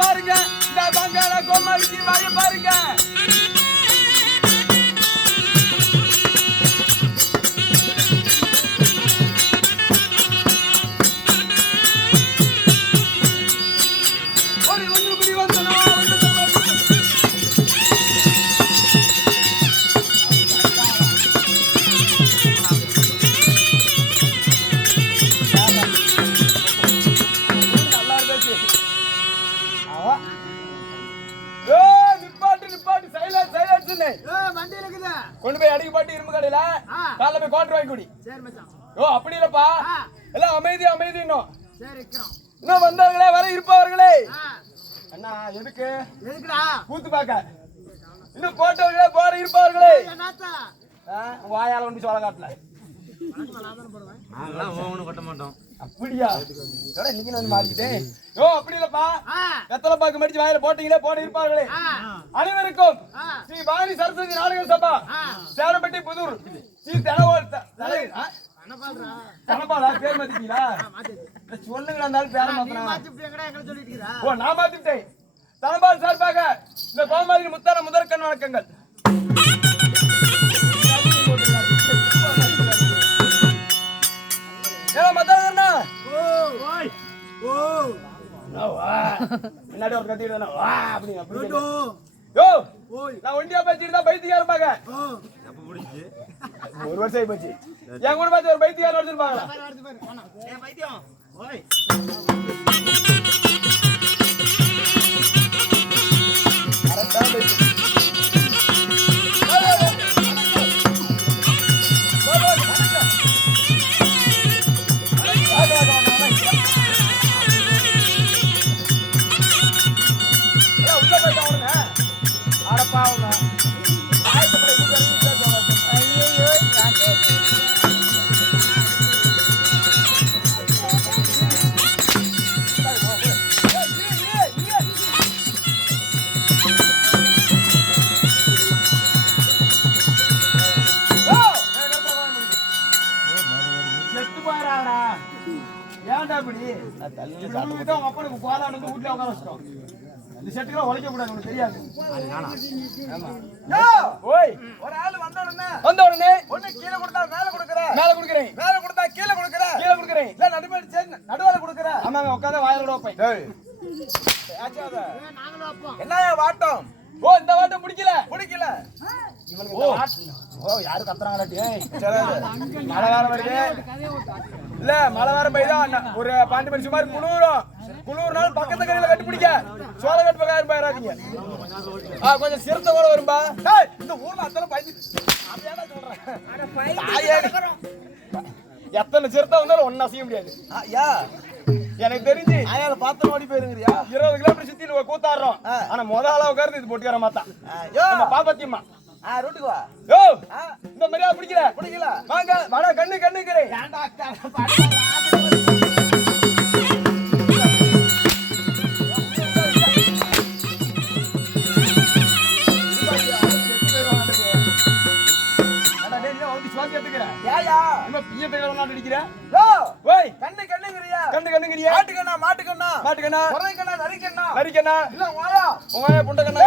பாருங்க இந்த பங்காள கோமாளிக்கு வாய பாருங்க. கொண்டு போய் அடிக்க பாட்டு இரும்பு கடையில காலைல போய் கோட்டர் வாங்கி குடி. ஓ அப்படி இல்லப்பா, எல்லாம் அமைதி அமைதி. இன்னும் வந்தவர்களே வர இருப்பவர்களே அண்ணா எதுக்கு கூத்து பாக்க இன்னும் போட்டவர்களே போற இருப்பவர்களே வாயால ஒன்று சோழ காட்டல கட்ட மாட்டோம். அப்படியா இன்னைக்கு வந்து மாறிக்கிட்டேன். ஓ அப்படி இல்லப்பா, வெத்தலை பாக்கு மடிச்சு வாயில போட்டீங்களே போட இருப்பார்களே அனைவருக்கும் ஸ்ரீ வாணி சரஸ்வதி நாடக சபா சேரப்பட்டி புதூர் ஸ்ரீ தனபாலா பேர் மாத்திட்டீங்களா? சொல்லுங்க இருந்தாலும் பேர மாத்தினா. ஓ நான் மாத்திட்டேன். தனபால் சார்பாக இந்த கோமாளி முத்தான முதற்கண் வணக்கங்கள். முன்னாடி ஒரு கத்திட்டு நான் ஒண்டியா பேசிட்டு பைத்தியாரம்பாங்க. ஒரு வருஷம் போச்சு என் கூட பார்த்து ஒரு பைத்தியாரம் வச்சிருப்பாங்க. அப்பனுக்கு போதான்னு வீட்டுல உட்கார வச்சிட்டோம். இந்த செட்டுக்குள்ள உழைக்க கூடாது உனக்கு தெரியாது. ஒரு ஆள் வந்த உடனே ஒண்ணு கீழே கொடுத்தா மேல கொடுக்குறேன், மேல கொடுக்குறேன், மேல கொடுத்தா கீழே கொடுக்குறேன், கீழே கொடுக்குறேன், இல்ல நடுவால கொடுக்குறேன். ஆமாங்க உட்காந்து வாயிலோட வைப்பேன். என்னையா வாட்டம்? ஓ இந்த வாட்டம் பிடிக்கல பிடிக்கல. ஓ யாரு கத்துறாங்களாட்டி? மழை வேற வருது இல்ல, மழை வேற பெய்தான். ஒரு 12 மணி சுமார் குளிர்னாலும் பக்கத்து கரையில கட்டி பிடிக்க சோழ கட்டு பக்கம் போயிடாதீங்க. கொஞ்சம் சிறுத்த கூட வரும்பா. இந்த ஊர்ல அத்தனை எத்தனை சிறுத்தை வந்தாலும் ஒன்னா செய்ய முடியாது. எனக்கு தெரிஞ்சு பாத்திரம் ஓடி போயிருங்கிறியா? 20 கிலோமீட்டர் சுத்தி கூத்தாடுறோம். ஆனா முதல்ல உட்கார்ந்து இது போட்டுக்கிற மாத்தான் பாப்பாத்தியம்மா ரூட்டுக்கு வா. யோ இந்த மாதிரியா பிடிக்கல வாங்க வாடா கண்ணுக்கிறேன். மாட்டுக்கண்ணா நரிக்கண்ணா புண்டக்கண்ணா